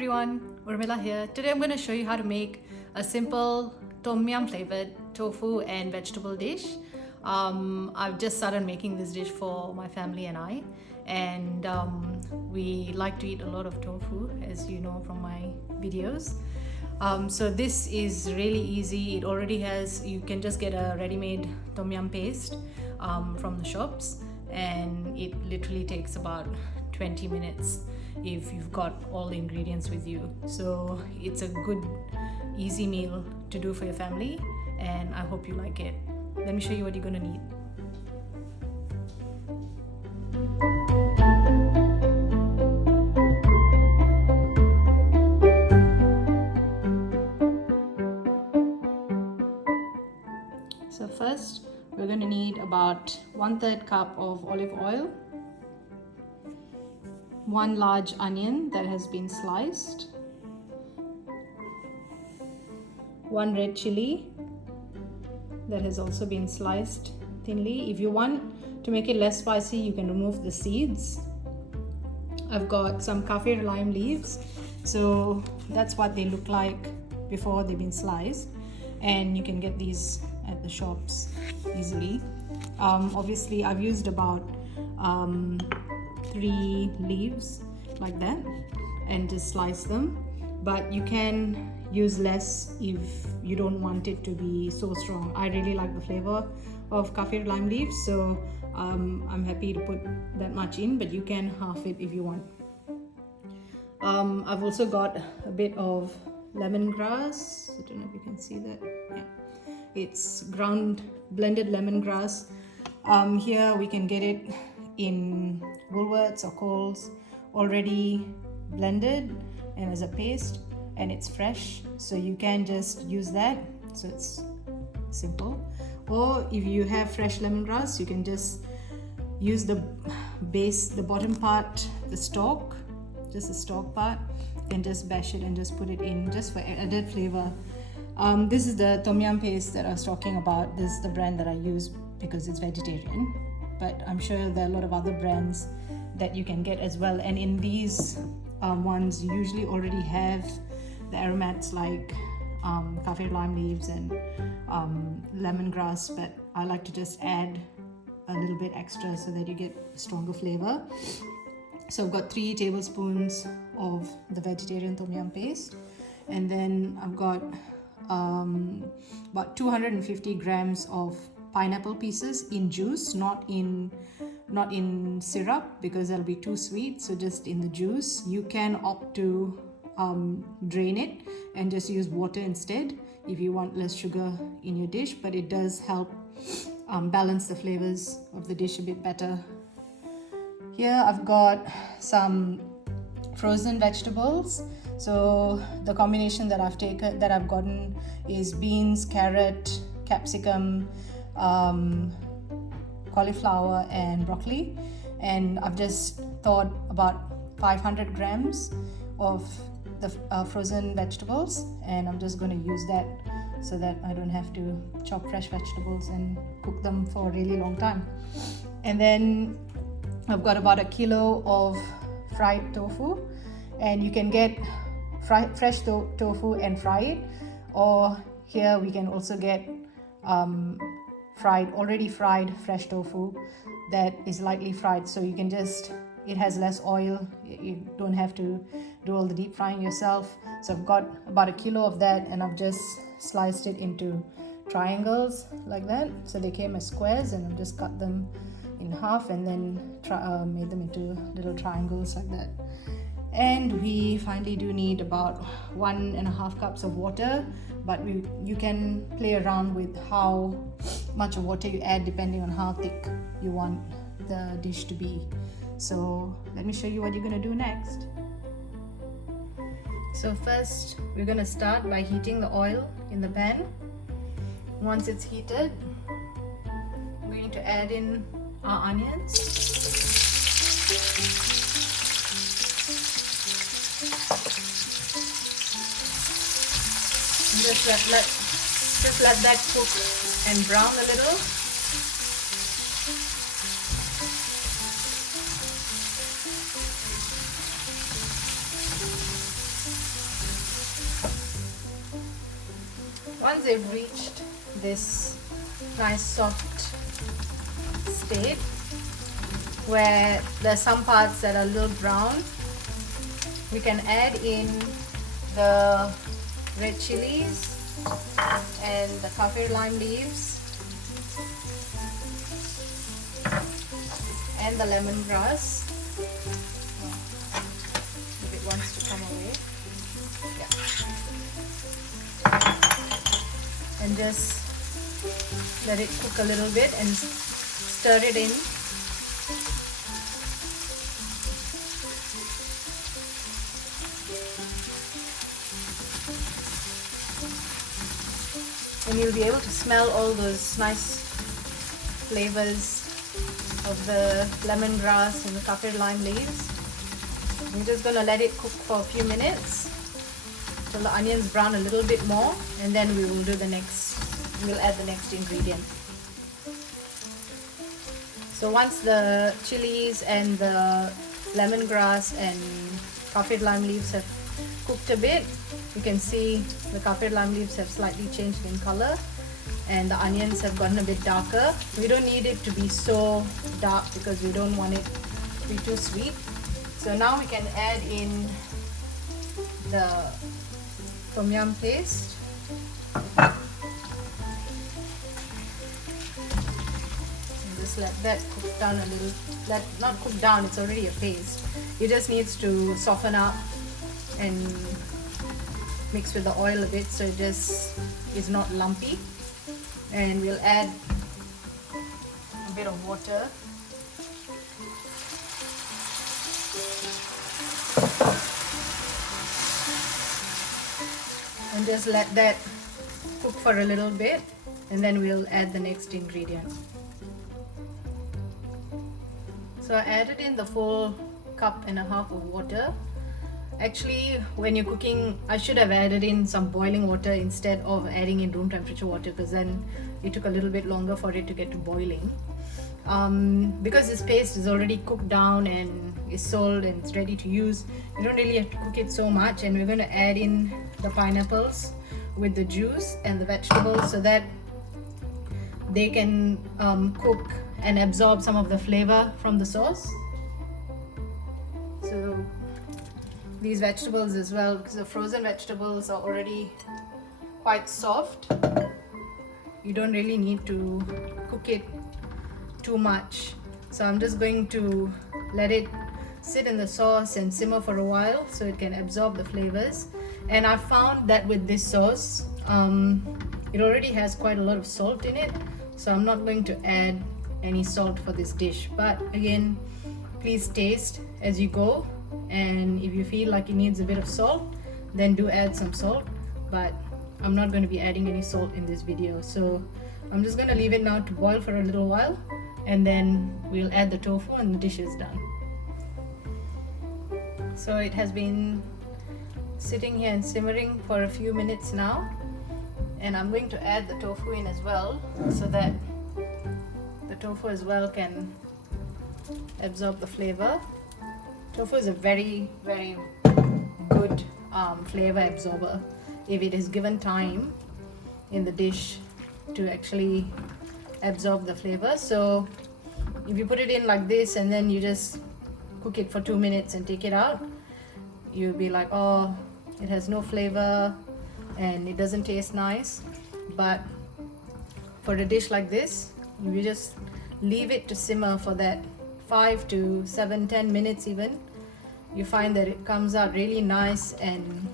everyone, Urmila here. Today I'm going to show you how to make a simple tom yum flavored tofu and vegetable dish. I've just started making this dish for my family and I, and we like to eat a lot of tofu, as you know from my videos. So this is really easy. It already has, you can just get a ready-made tom yum paste from the shops, and it literally takes about 20 minutes if you've got all the ingredients with you. So it's a good easy meal to do for your family, and I hope you like it. Let me show you what you're going to need. So first we're going to need about 1/3 cup of olive oil, 1 large onion that has been sliced, 1 red chili that has also been sliced thinly. If you want to make it less spicy, you can remove the seeds. I've got some kaffir lime leaves, so that's what they look like before they've been sliced, and you can get these at the shops easily. Obviously I've used about 3 leaves like that and just slice them, but you can use less if you don't want it to be so strong. I really like the flavor of kaffir lime leaves, so I'm happy to put that much in, but you can half it if you want. I've also got a bit of lemongrass. I don't know if you can see that. Yeah, it's ground blended lemongrass. Here we can get it in Woolworths or Coles, already blended and as a paste, and it's fresh, so you can just use that. So it's simple. Or if you have fresh lemongrass, you can just use the base, the bottom part, the stalk, just the stalk part, and just bash it and just put it in just for added flavor. This is the tom yum paste that I was talking about. This is the brand that I use because it's vegetarian, but I'm sure there are a lot of other brands that you can get as well. And in these ones, you usually already have the aromats like kaffir lime leaves and lemongrass, but I like to just add a little bit extra so that you get stronger flavor. So I've got 3 tablespoons of the vegetarian tom yum paste, and then I've got about 250 grams of pineapple pieces in juice, not in syrup because that'll be too sweet. So just in the juice. You can opt to drain it and just use water instead if you want less sugar in your dish, but it does help balance the flavors of the dish a bit better. Here I've got some frozen vegetables. So the combination that I've gotten is beans, carrot, capsicum, cauliflower and broccoli, and I've just thought about 500 grams of the frozen vegetables, and I'm just going to use that so that I don't have to chop fresh vegetables and cook them for a really long time. And then I've got about 1 kilo of fried tofu, and you can get fresh tofu and fry it, or here we can also get already fried fresh tofu that is lightly fried, so you can just, it has less oil, you don't have to do all the deep frying yourself. So I've got about 1 kilo of that, and I've just sliced it into triangles like that, so they came as squares, and I've just cut them in half and then made them into little triangles like that. And we finally do need about 1.5 cups of water, but you can play around with how much water you add depending on how thick you want the dish to be. So let me show you what you're going to do next. So first we're going to start by heating the oil in the pan. Once it's heated, we're going to add in our onions. Just let that cook and brown a little. Once they've reached this nice soft state where there's some parts that are a little brown, we can add in the red chilies and the kaffir lime leaves and the lemongrass. If it wants to come away, yeah. And just let it cook a little bit and stir it in. And you'll be able to smell all those nice flavors of the lemongrass and the kaffir lime leaves. I'm just going to let it cook for a few minutes till the onions brown a little bit more, and then we'll add the next ingredient. So once the chilies and the lemongrass and kaffir lime leaves have cooked a bit, you can see the kaffir lime leaves have slightly changed in color and the onions have gotten a bit darker. We don't need it to be so dark because we don't want it to be too sweet. So now we can add in the tom yum paste. And just let that cook down a little. Not cook down, it's already a paste. It just needs to soften up and mix with the oil a bit so it just is not lumpy. And we'll add a bit of water. And just let that cook for a little bit, and then we'll add the next ingredient. So I added in the full 1.5 cups of water. Actually, when you're cooking, I should have added in some boiling water instead of adding in room temperature water, because then it took a little bit longer for it to get to boiling. Because this paste is already cooked down and is sold and it's ready to use, you don't really have to cook it so much. And we're going to add in the pineapples with the juice and the vegetables so that they can cook and absorb some of the flavor from the sauce. So these vegetables as well, because the frozen vegetables are already quite soft, you don't really need to cook it too much. So I'm just going to let it sit in the sauce and simmer for a while so it can absorb the flavors. And I found that with this sauce, it already has quite a lot of salt in it, so I'm not going to add any salt for this dish. But again, please taste as you go, and if you feel like it needs a bit of salt, then do add some salt. But I'm not going to be adding any salt in this video, so I'm just going to leave it now to boil for a little while, and then we'll add the tofu and the dish is done. So it has been sitting here and simmering for a few minutes now, and I'm going to add the tofu in as well so that the tofu as well can absorb the flavor. Tofu is a very, very good flavor absorber if it is given time in the dish to actually absorb the flavor. So if you put it in like this and then you just cook it for 2 minutes and take it out, you'll be like, oh, it has no flavor and it doesn't taste nice. But for a dish like this, you just leave it to simmer for that 5 to 7, 10 minutes even. You find that it comes out really nice and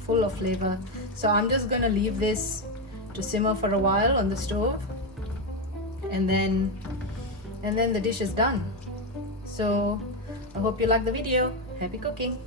full of flavor. So I'm just gonna leave this to simmer for a while on the stove, and then the dish is done. So I hope you like the video. Happy cooking.